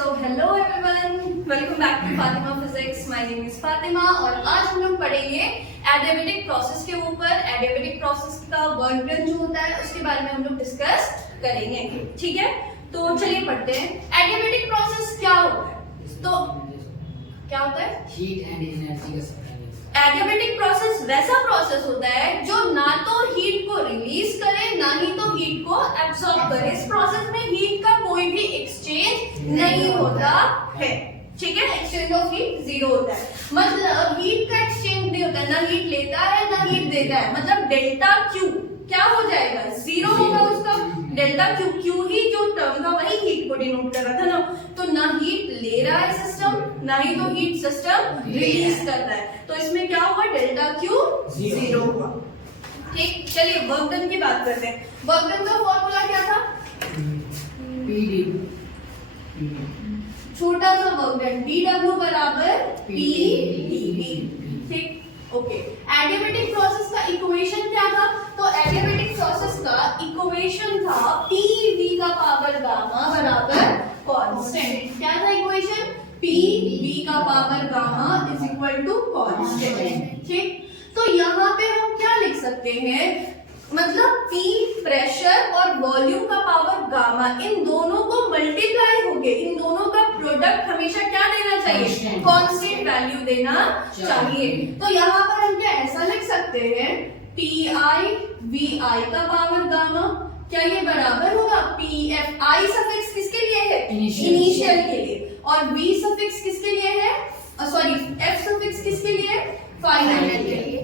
So hello everyone, welcome back to Fatima Physics. My name is Fatima और आज हम लोग पढ़ेंगे एडियाबेटिक प्रोसेस के ऊपर। एडियाबेटिक प्रोसेस का वर्क डन जो होता है उसके बारे में हम लोग डिस्कस करेंगे, ठीक है। तो चलिए पढ़ते हैं एडियाबेटिक प्रोसेस क्या होता है। तो क्या होता है? हीट एंड एनर्जी का सप्लाई। एडियाबेटिक प्रोसेस वैसा प्रोसेस होता है जो ना तो हीट को रिलीज करे ना ही तो हीट को एब्सॉर्ब करे। इस प्रोसेस में हीट का कोई भी एक्सचेंज नहीं होता है, ठीक है। एक्सचेंज ऑफ हीट जीरो होता है, मतलब हीट का एक्सचेंज नहीं होता है, ना हीट लेता है ना हीट देता है। मतलब डेल्टा क्यू क्या हो जाएगा? जीरो होगा उसका डेल्टा क्यू। क्यू ही जो टर्म था वही हीट को डिनोट कर रहा था ना। तो ना हीट ले रहा है सिस्टम ना ही तो हीट सिस्टम रिलीज कर रहा है। तो इसमें क्या हुआ? डेल्टा क्यू जीरो हुआ, ठीक। चलिए वर्क डन की बात करते हैं। वर्क डन का फॉर्मूला क्या था? पीडी छोटा सा वर्क डन dw बराबर pdv, ठीक। ओके, एडियाबेटिक प्रोसेस का इक्वेशन क्या था? तो एडियाबेटिक प्रोसेस का इक्वेशन था pv का पावर गामा बराबर कांस्टेंट। क्या था इक्वेशन? pv का power gamma is equal to constant, ठीक। तो यहाँ पे हम क्या लिख सकते हैं? मतलब P प्रेशर और वॉल्यूम का पावर गामा, इन दोनों को मल्टीप्लाई होके इन दोनों का प्रोडक्ट हमेशा क्या देना चाहिए? कांस्टेंट वैल्यू देना चाहिए। तो यहाँ पर हम क्या ऐसा लिख सकते हैं? PI VI का पावर गामा, क्या ये बराबर होगा PF? I सफिक्स किसके लिए है? इनिशियल के लिए। और V सफिक्स किसके लिए है? सॉरी, F सफिक्स किसके लिए है? फाइनल के लिए।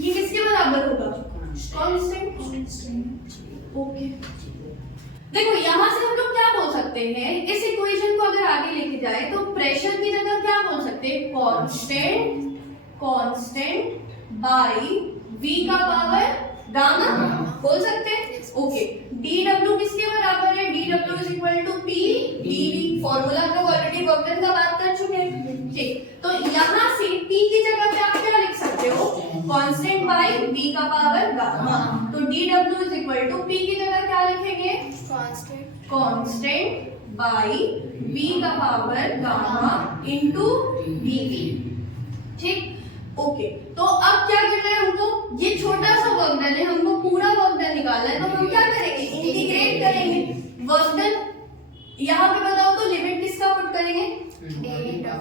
ये किसके बराबर होगा? कांस्टेंट। ओके, देखो यहाँ से हम लोग क्या बोल सकते हैं? इस इक्वेशन को अगर आगे लेके जाए तो प्रेशर की जगह क्या बोल सकते हैं? कांस्टेंट बाय V का पावर गामा बोल सकते हैं। ओके, dw किसके बराबर है? dw is equal to p dv। Formula हम लोग ऑलरेडी वर्क डन का बात कर चुके हैं, ठीक। तो यहाँ से p की जगह पे आप क्या लिख सकते हो? कांस्टेंट बाय v का पावर गामा। तो dw is equal to p की जगह क्या लिखेंगे? कांस्टेंट बाय v का पावर गामा इनटू dv, ठीक। ओके, तो अब क्या करना है हमको? ये छोटा सा वर्क डन है, हमको पूरा वर्क डन निकालना है। तो हम क्या करेंगे? इंटीग्रेट करेंगे वर्क डन। यहाँ पे बताओ तो लिमिट किसका पुट करेंगे?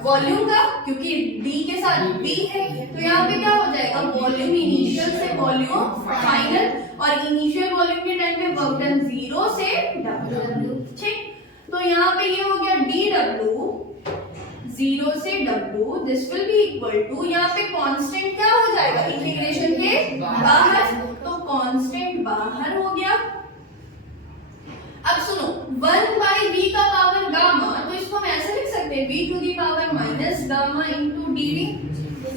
वॉल्यूम का, क्योंकि d के साथ b है। तो यहाँ पे क्या हो जाएगा? वॉल्यूम इनिशियल से वॉल्यूम फाइनल, और इनिशियल वॉल्यूम के टाइम पे वर्क डन 0 से w, ठीक। तो यहाँ पे ये हो गया dw 0 से w, this will be equal to, यहाँ पे कांस्टेंट क्या हो जाएगा? इंटीग्रेशन के बाहर, तो कांस्टेंट बाहर हो गया। अब सुनो, 1 बाई v का पावर गामा, तो इसको हम ऐसे लिख सकते हैं v to the power minus gamma into dv।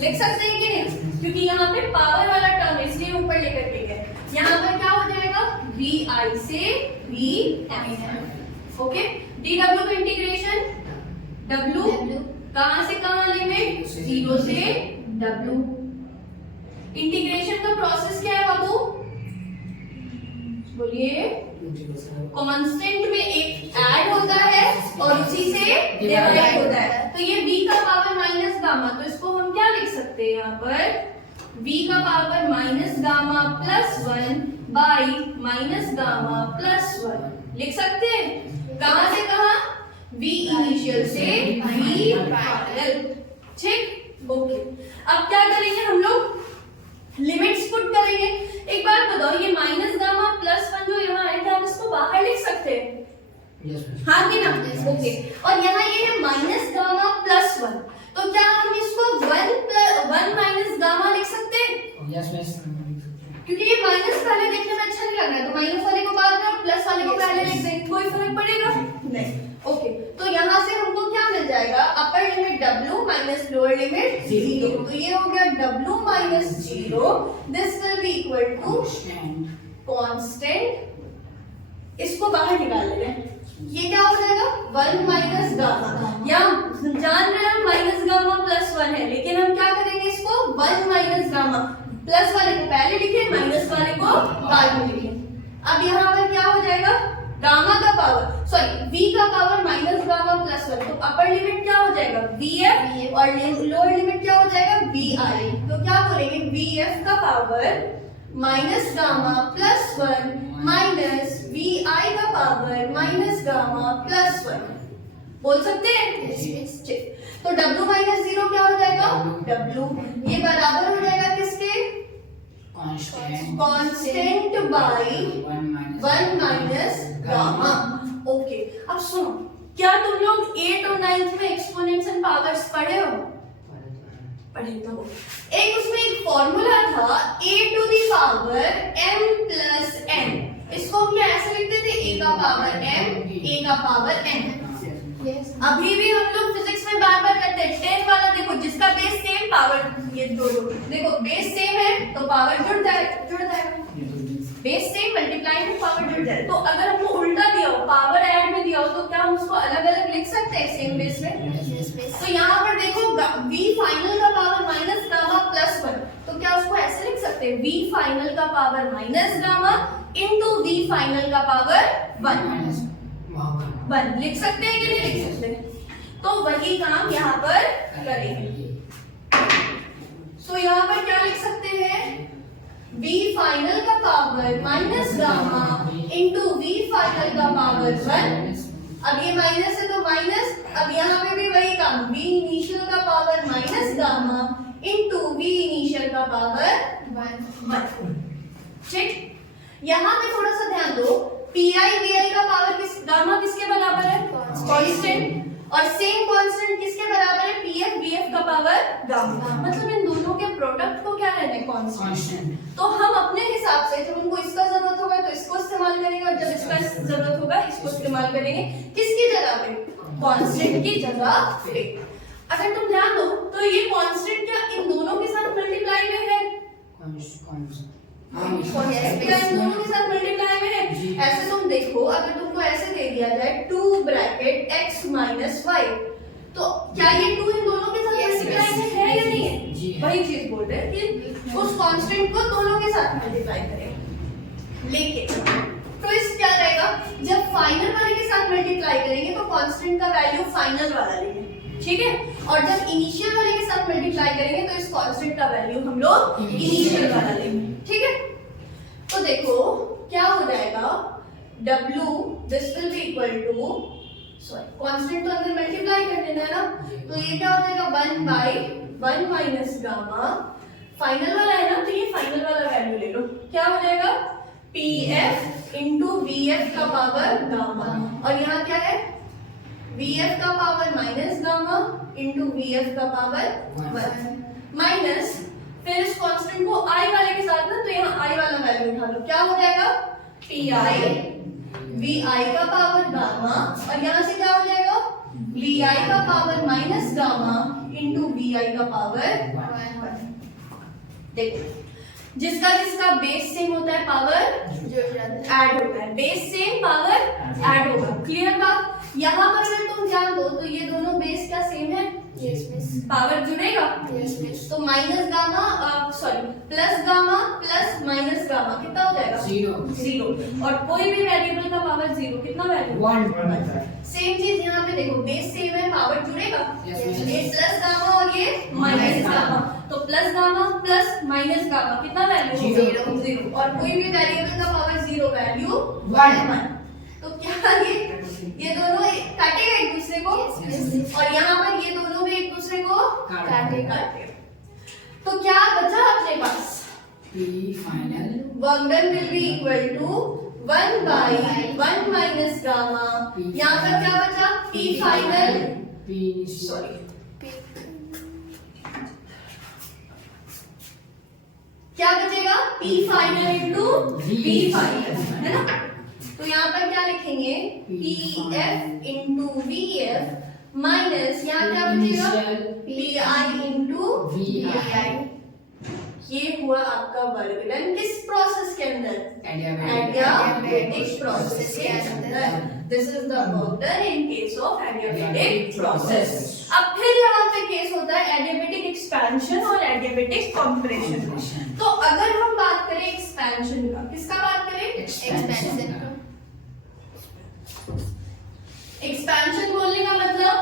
लिख सकते हैं कि नहीं? क्योंकि यहाँ पे पावर वाला टर्म इसलिए ऊपर लेकर के गए। यहाँ पर क्या हो जाएगा? vi से vm। ओके, dw का इंटीग्रेशन w कहां से कहां लिमिट? 0 से w। इंटीग्रेशन का प्रोसेस क्या है बाबू? बोलिए। कांस्टेंट में एक ऐड होता है और उसी से डिवाइड होता है। तो ये v का पावर माइनस गामा, तो इसको हम क्या लिख सकते हैं? यहाँ पर v का power minus gamma plus 1 by minus gamma plus 1 लिख सकते हैं। कहां से कहां? v इनिशियल से v फाइनल, ठीक। ओके, अब क्या करेंगे हम लोग? लिमिट्स पुट करेंगे। एक बात बताओ, ये माइनस गामा प्लस 1 जो यहाँ है, क्या हम इसको बाहर लिख सकते हैं? हाँ कि ना? ओके, और यहाँ ये है माइनस गामा प्लस 1, तो क्या हम इसको 1 माइनस गामा लिख सकते हैं? क्योंकि ये माइनस पहले देखने में अच्छा नहीं लग रहा है, तो माइनस वाले को बाद में और प्लस वाले को पहले लिख देंगे, कोई फर्क पड़ेगा नहीं। ओके, तो यहाँ से हमको क्या मिल जाएगा? Upper limit w minus lower limit 0। तो ये हो गया w minus 0, this will be equal to constant. इसको बाहर निकाल लेंगे, ये क्या हो जाएगा? 1 माइनस गामा। यहाँ जान रहे हैं माइनस गामा प्लस 1 है, लेकिन हम क्या करेंगे? इसको 1 माइनस गामा, प्लस वाले को पहले लिखे, माइनस वाले को बाद में लिखे। अब यहाँ पर क्या हो जाएगा? गामा का पावर, सॉरी v का पावर माइनस गामा प्लस 1, तो अपर लिमिट क्या हो जाएगा VF और लोअर लिमिट क्या हो जाएगा VI। तो क्या बोलेंगे VF का power minus gamma plus 1 minus VI का पावर माइनस गामा प्लस 1 बोल सकते हैं। तो W माइनस 0 क्या हो जाएगा W, ये बराबर हो जाएगा किसके constant by 1 minus gamma. Okay, अब सुनो, क्या तुम लोग 8 और 9th में एक्सपोनेंट्स एंड पावर्स पढ़े हो? पढ़े तो एक उसमें एक फॉर्मूला था a to the power m plus n। इसको हम क्या ऐसे लिखते थे a का पावर m a का पावर n। अभी भी हम लोग फिजिक्स में बार बार करते हैं 10 वाला। देखो जिसका बेस सेम पावर, ये दो देखो बेस सेम है तो पावर जुड़ जाएगा। बेस सेम मल्टीप्लाई में पावर जुड़ जाए। तो अगर हमको उल्टा दिया हो, पावर ऐड में दिया हो, तो क्या हम उसको अलग अलग लिख सकते हैं सेम बेस में? तो यहाँ पर देखो v फाइनल का पावर माइनस गामा प्लस 1, तो क्या उसको ऐसे लिख सकते हैं v फाइनल का power minus gamma into v final का पावर 1 लिख सकते हैं कि नहीं लिख सकते? तो वही काम यहाँ पर करेंगे। सो यहाँ पर क्या लिख सकते हैं v फाइनल का power minus gamma into v final का पावर 1। अब ये माइनस है तो माइनस, अब यहाँ पे भी वही काम v इनिशियल का power minus gamma into v initial का पावर 1। ठीक, यहाँ पे थोड़ा सा ध्यान दो, pi vi का पावर गामा किसके बराबर है? कांस्टेंट। और सेम कांस्टेंट किसके बराबर है? pf vf का पावर गामा। मतलब इन दोनों के प्रोडक्ट को क्या रहना है? कांस्टेंट। तो हम अपने हिसाब से जब उनको इसका जरूरत होगा तो इसको इस्तेमाल करेंगे और जब इसका जरूरत होगा इसको इस्तेमाल करेंगे। किसकी जगह पे? कांस्टेंट की जगह पे। अगर तुम ध्यान दो तो ये कांस्टेंट क्या इन दोनों के साथ मल्टीप्लाई में है? क्या इन दोनों के साथ मल्टीप्लाई में है? ऐसे तुम देखो, अगर तुमको ऐसे दे दिया जाए 2 ब्रैकेट x माइनस y, तो क्या ये 2 इन दोनों के साथ मल्टीप्लाई में है या नहीं है? वही चीज बोल रहे हैं कि उस कांस्टेंट को दोनों के साथ मल्टीप्लाई करें। लेकिन ट्विस्ट क्या रहेगा, जब फाइनल वाले के साथ मल्टीप्लाई करेंगे तो कांस्टेंट का वैल्यू फाइनल वाला लेंगे, ठीक है? और जब इनिशियल वाले के साथ मल्टीप्लाई करेंगे तो इस कांस्टेंट का वैल्यू हम लोग इनिशियल वाला लेंगे, ठीक है? तो देखो क्या हो जाएगा, W this will be equal to, sorry constant तो अंदर मल्टीप्लाई कर देना है ना, तो ये क्या हो जाएगा 1 बाई 1 माइनस गामा, फाइनल वाला है ना तो ये फाइनल वाला वैल्यू ले लो, क्या हो जाएगा PF इंटू VF का पावर गामा, और यहाँ क्या है VF का power minus gamma into VF का पावर 1 माइनस, फिर इस कांस्टेंट को I वाले के साथ ना तो यहाँ I वाला वैल्यू उठा लो, क्या हो जाएगा PI VI का पावर गामा, और यहाँ से क्या हो जाएगा VI का power minus gamma into VI का पावर 1। देखो जिसका जिसका बेस सेम होता है पावर ऐड होता है, बेस सेम पावर ऐड होगा। क्लियर बात? यहाँ पर अगर तुम ध्यान दो तो ये दोनों बेस क्या सेम है? पावर जुड़ेगा। तो minus gamma sorry plus gamma plus minus gamma कितना हो जाएगा? 0। और कोई भी वेरिएबल का पावर 0 कितना वैल्यू? 1। सेम चीज यहाँ पे देखो, बेस सेम है, पावर जुड़ेगा। ये प्लस गामा और ये माइनस गामा, तो plus gamma plus minus gamma कितना वैल्यू? 0। और कोई भी वेरिएबल का पावर 0 वैल्यू 1। तो क्या ये दोनों काटेगा एक दूसरे को, और यहाँ पर ये दोनों भी एक दूसरे को काटेगा। तो क्या बचा अपने पास? P final work done will be equal to 1 by 1 minus gamma, यहाँ पर क्या बचा? P फाइनल सॉरी क्या बचेगा? P final into V final, है ना? तो यहाँ पर क्या लिखेंगे? PF इंटू VF माइनस यहाँ क्या बचेगा? PI into VI। ये हुआ आपका वर्क डन किस प्रोसेस के अंदर? एडियाबेटिक प्रोसेस के अंदर। This is the work done in case of adiabatic process. अब फिर यहाँ पे केस होता है एडियाबेटिक एक्सपेंशन और एडियाबेटिक कंप्रेशन। तो अगर हम बात करें एक्सपेंशन का, किसका बात करें? एक्सपेंशन का। एक्सपेंशन बोलने का मतलब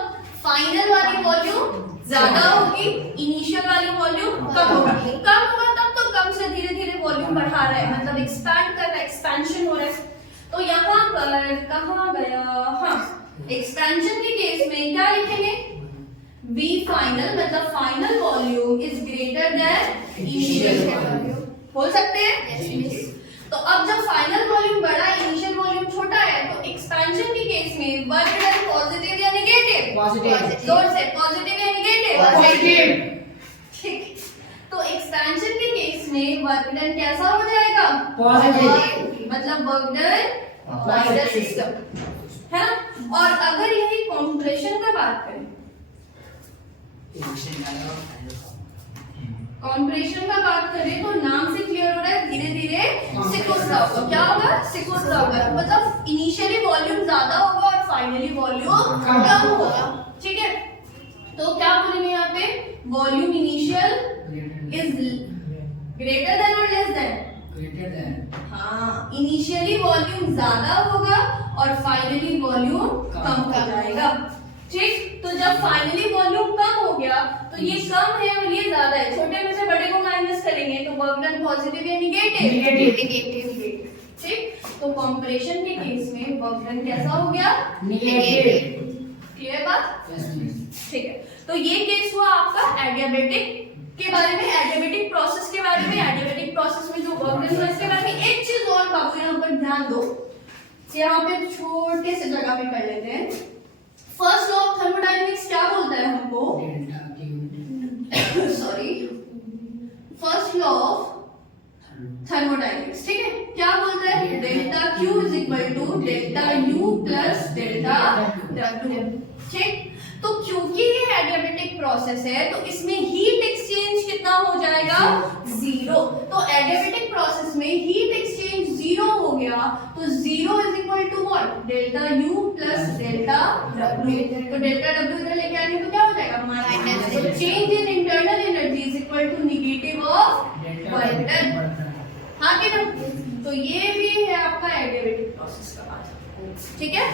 फाइनल वाली वॉल्यूम ज्यादा होगी, इनिशियल वाली वॉल्यूम कम होगी। कम होगा तब तो कम से धीरे धीरे वॉल्यूम बढ़ा रहा है, मतलब एक्सपैंड कर रहा है, एक्सपेंशन हो रहा है। तो यहाँ पर कहाँ गया, हाँ एक्सपेंशन के केस में क्या लिखेंगे, V फाइनल मतलब final volume is greater than initial volume, बोल सकते हैं। तो अब जब फाइनल वॉल्यूम बड़ा है, इनिशियल वॉल्यूम छोटा है, तो एक्सपेंशन के केस में वर्क डन पॉजिटिव या नेगेटिव, पॉजिटिव, जोर से पॉजिटिव या नेगेटिव, पॉजिटिव। ठीक, तो एक्सपेंशन के केस में वर्क डन कैसा हो जाएगा, पॉजिटिव, मतलब work done by the system है ना। और अगर यही कॉम्प्रेशन का बात करें, कॉम्प्रेशन का बात करें तो नाम से क्लियर हो रहा है, धीरे धीरे सिकुड़ता होगा। क्या होगा, सिकुड़ता होगा, मतलब इनिशियली वॉल्यूम ज्यादा होगा और फाइनली वॉल्यूम कम होगा, ठीक है। तो क्या बोलेंगे यहाँ पे, volume initial is greater than और लेस देन, ग्रेटर देन, हाँ इनिशियली वॉल्यूम ज्यादा होगा और फाइनली वॉल्यूम कम हो जाएगा, ठीक। तो जब फाइनली वॉल्यूम कम हो गया तो ये कम है और ये ज्यादा है, छोटे में से बड़े को माइनस करेंगे तो वर्क डन पॉजिटिव या नेगेटिव, ठीक। तो कंप्रेशन के केस में वर्क डन कैसा हो गया, नेगेटिव, क्लियर बात, यस मिस। ठीक है। तो ये केस हुआ आपका एडियाबेटिक के बारे में, एडियाबेटिक प्रोसेस के बारे में। एडियाबेटिक प्रोसेस में जो वर्क डन हुआ इसके बारे में एक चीज और बाबू यहाँ पर ध्यान दो, यहाँ पे छोटे से जगह पे कर लेते हैं। फर्स्ट लॉ ऑफ थर्मोडायनेमिक्स क्या बोलता है हमको, sorry, first law of thermodynamics, ठीक है, क्या बोलता है, delta Q is equal to delta U plus delta W, ठीक। तो क्योंकि ये एडियाबेटिक प्रोसेस है तो इसमें हीट एक्सचेंज कितना हो जाएगा, जीरो। तो एडियाबेटिक प्रोसेस में हीट एक्सचेंज जीरो हो गया तो zero is equal to what, delta U plus delta W. तो डेल्टा डब्ल्यू इधर लेके आएंगे तो क्या हो जाएगा, माइनस। तो change in internal energy is equal to negative of work done, हाँ कि ना। तो ये भी है आपका एडियाबेटिक प्रोसेस का बात, ठीक है।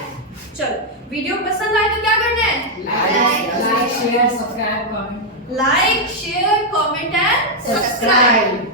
चलो वीडियो पसंद आए तो क्या करना है, like share subscribe comment, like share comment and subscribe.